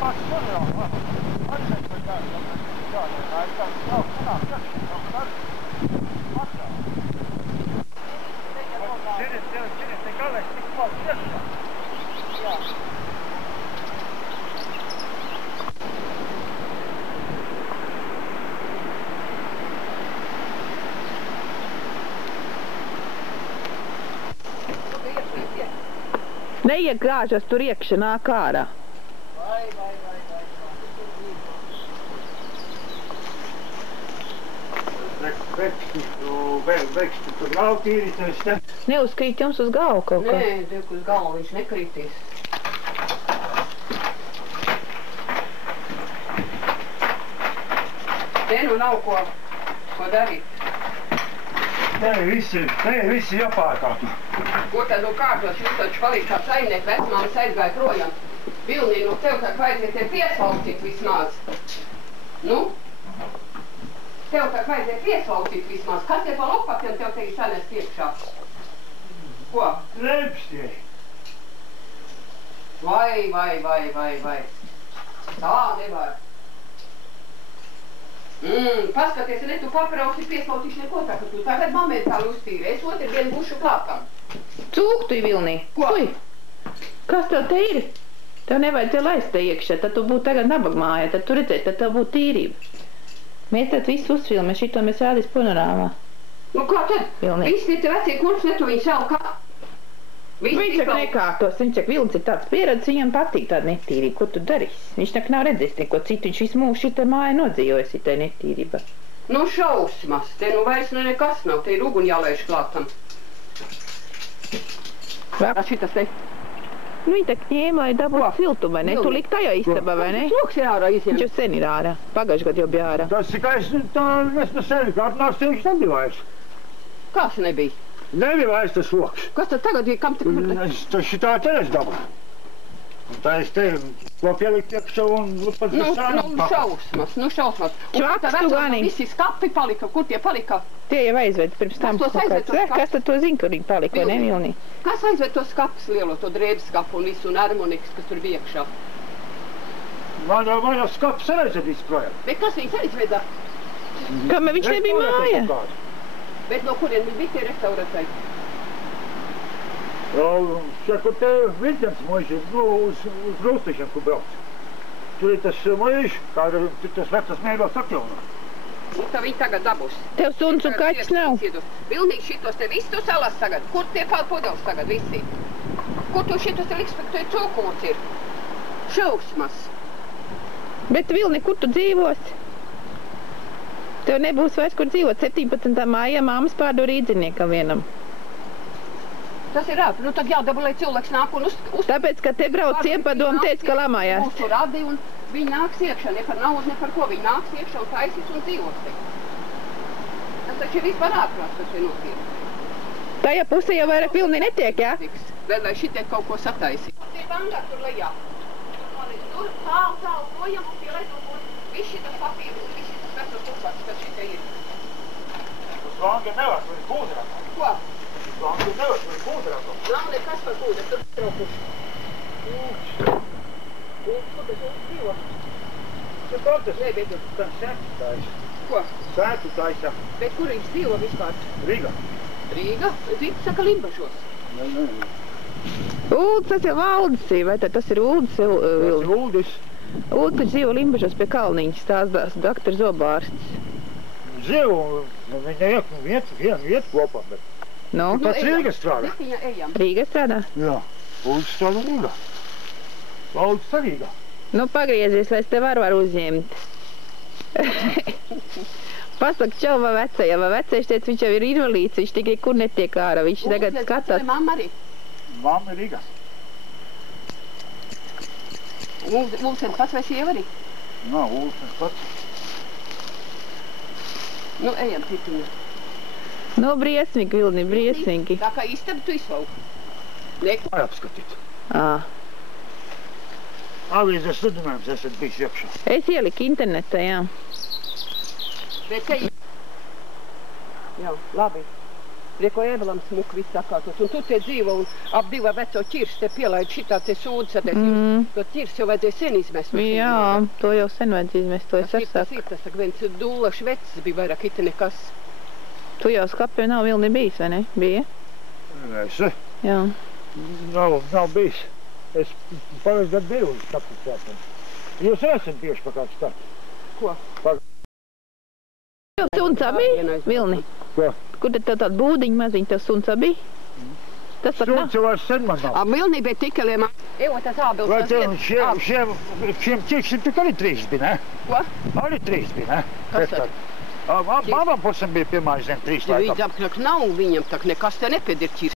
pats tur jau, aizvien par kādu, tāpēc jādara, tā jau sanāk iekšā, jau karš, maksā. Šķiris, te galvenais tik pats iekšā. Jā. Neiegāžas tur iekšā, nāk ārā. Vai. Beksti tur nav tīrītais te. Neuzkrīt jums uz galvu kaut kā? Nē, dek uz galvu viņš nekritīs. Te nu nav ko darīt. Te visi jāpārkārto. Ko tad nu kārtos? Jūs taču palīdz kā saimnieki, vecmāmas aizgāja projām. Vilnī, nu tev tā vajadzēja te piesvalcīt vismaz. Nu? Tev tā vajadzēja piesvalcīt vismaz. Kas te pa lopatiem tev te sanest iekšā? Ko? Krepstie. Vai. Tā nevar. Paskaties, ne tu paprausi piesvaltīši neko tā, ka tu tagad momentāli uztīri. Es otru dienu būšu klātam. Cūk tu, Vilnī. Ko? Ui, kas tev te ir? Tev nevajadzēja laist te iekšā, tad tu būtu tagad nabagmājā, tad tu redzēji, tad tev būtu tīrība. Mēs tad visu uzfilmē, šito mēs rādīs panorāmā. Nu ko tad? Vilnī. Visi tie vecie kurps, ne tu viņu savu kā? Viņš tak nekārtos, viņš tak Vilns ir tāds pieredzes, viņam patīk tāda netīrība. Ko tu darīsi? Viņš tak nav redzējis neko citu, viņš visu mūžu šitā māja nodzīvojas šitā netīrība. Nu šausmas, te nu vairs nekas nav, te ir uguni jālaiž klātam. Šitas te? Nu, viņi tak ņēma, lai dabūtu siltumu, vai ne? Tu likt tajā istabā, vai ne? Sloks ir ārā izņem. Viņš jau sen ir ārā. Pagājuši gadu jau bija ārā. Tas tikai es no seni kārtinās tevis nebija vairs. Kas nebija? Nebija vairs tas sloks. Kas tad tagad ir, kam tik... Tas šitā te es dabūju. Un tā es te ko pielikt iekšā un pat šausmas. Čvaks tu ganī. Visi skapi palika, kur tie palika? Tie jau aizved pirms tam. Kas tad to zina, kur viņi palika, vai ne, Vilnī? Kas aizved to skapus lielo, to drēbes skapu un visu un harmonikas, kas tur bija iekšā? Man jau skapus aizved visu projām. Bet kas viņas aizveda? Kamēr viņš nebija māja? Bet no kurien viņi bija tie restaurētai? Kur te Viļķens mojiši, uz Rūstišiem, kur brauc. Tur ir tas mojiši, kā tas vecas mēbels atjaunā. Nu, tā viņi tagad dabūs. Tev suns un kaķis nav? Vilnīgi šitos te visu tu salas tagad. Kur tie pudeles tagad visi? Kur tu šitos te liks, ka tu ir cūkūts ir? Šausmas. Bet, Vilni, kur tu dzīvosi? Tev nebūs vairs kur dzīvot. 17. mājā māmas pārdo rīdziniekam vienam. Tas ir rāpi. Nu, tad jādabū, lai cilvēks nāk un uz... Tāpēc, ka te brauc ciepadoma, teica, ka lamājās. Mūsu radi un viņi nāks iekšā, ne par naudu, ne par ko. Viņi nāks iekšā un taisīs un dzīvos te. Tas taču ir vispār ārprāts, kas te notiek. Tajā pusē jau vairāk Vilnī netiek, jā? Vēl lai šitie kaut ko sataisī. Tie bangā tur lejā. Tur tālu projām un pie ledu. Viss šitas papīrs un viss šitas vecas upats, kas šitie ir. Uz vangi nevar, tur ir kūdrā. Ko? Uz vangi nevar, tur ir kūdrā. Nav nekas par kūdra, tur traukuši. Kur tas dzīvo? Ja kaut tas sētu taisa. Ko? Sētu taisa. Bet kur viņš dzīvo vispār? Rīga. Rīga? Rīga saka Limbašos. Nē. Ulds, tas jau Valdis ir, vai tad tas ir Ulds? Tas ir Uldis. Ulds taču dzīvo Limbašos pie Kalniņas, tās doktora zobārsts. Dzīvo, viņa viet kopā, bet... Nu? Pats Rīga strādā. Mēs viņa ejam. Rīga strādā? Jā, Uldis strādā Rīgā. Uldis tā Rīgā. Nu, pagriezies, lai es te varu uzņemt. Pasaka čau, vai vecajā, vai vecais teica, viņš jau ir invalīds, viņš tikai kur netiek ārā, viņš tagad skatās. Mamma arī? Mamma ir Rīgā. Ulsens pats vai sieva arī? Nā, Ulsens pats. Nu, ejam citiņā. Nu, briesmīgi, Vilni, briesmīgi. Tā kā istabi tu izvalku. Vai apskatīt. Avīzes slidinājums esat bijis iekšā. Es ieliku internetā, jā. Bet ej. Jā, labi. Rieko Evelam smuku viss sakārtot. Un tu te dzīvo un ap divu veco ķirs te pielaid šitā te sūdzes. To ķirs jau vajadzēja sen izmest. Jā, to jau sen vajadzēja izmest, to es Tas saku. ir, tas saka, viens dūlašs vecs bija vairāk ite nekas. Tu jau skapē nav Vilni bijis, vai ne? Bija? Es Jā. nav bijis. Es pagājušajā gadu biju uz skapus sākam. Jūs esat bieži pa kāds tā? Ko? Tev suncā bija, Vilni? Ko? Kur tad tev tāda būdiņa maziņa tev suncā bija? Tas pat nav. Suns jau vairs sen man nav. Vilnī bija tikeliem. Evo, tas ābils. Vai tev šiem ķikšiem tik arī 3 bija, ne? Ko? Arī 3 bija, ne? Kas tad? Mamam pusam bija pirmā zem 3 Ja laikam. viņš apkrak nav viņam, tak nekas te nepiedir ķirs.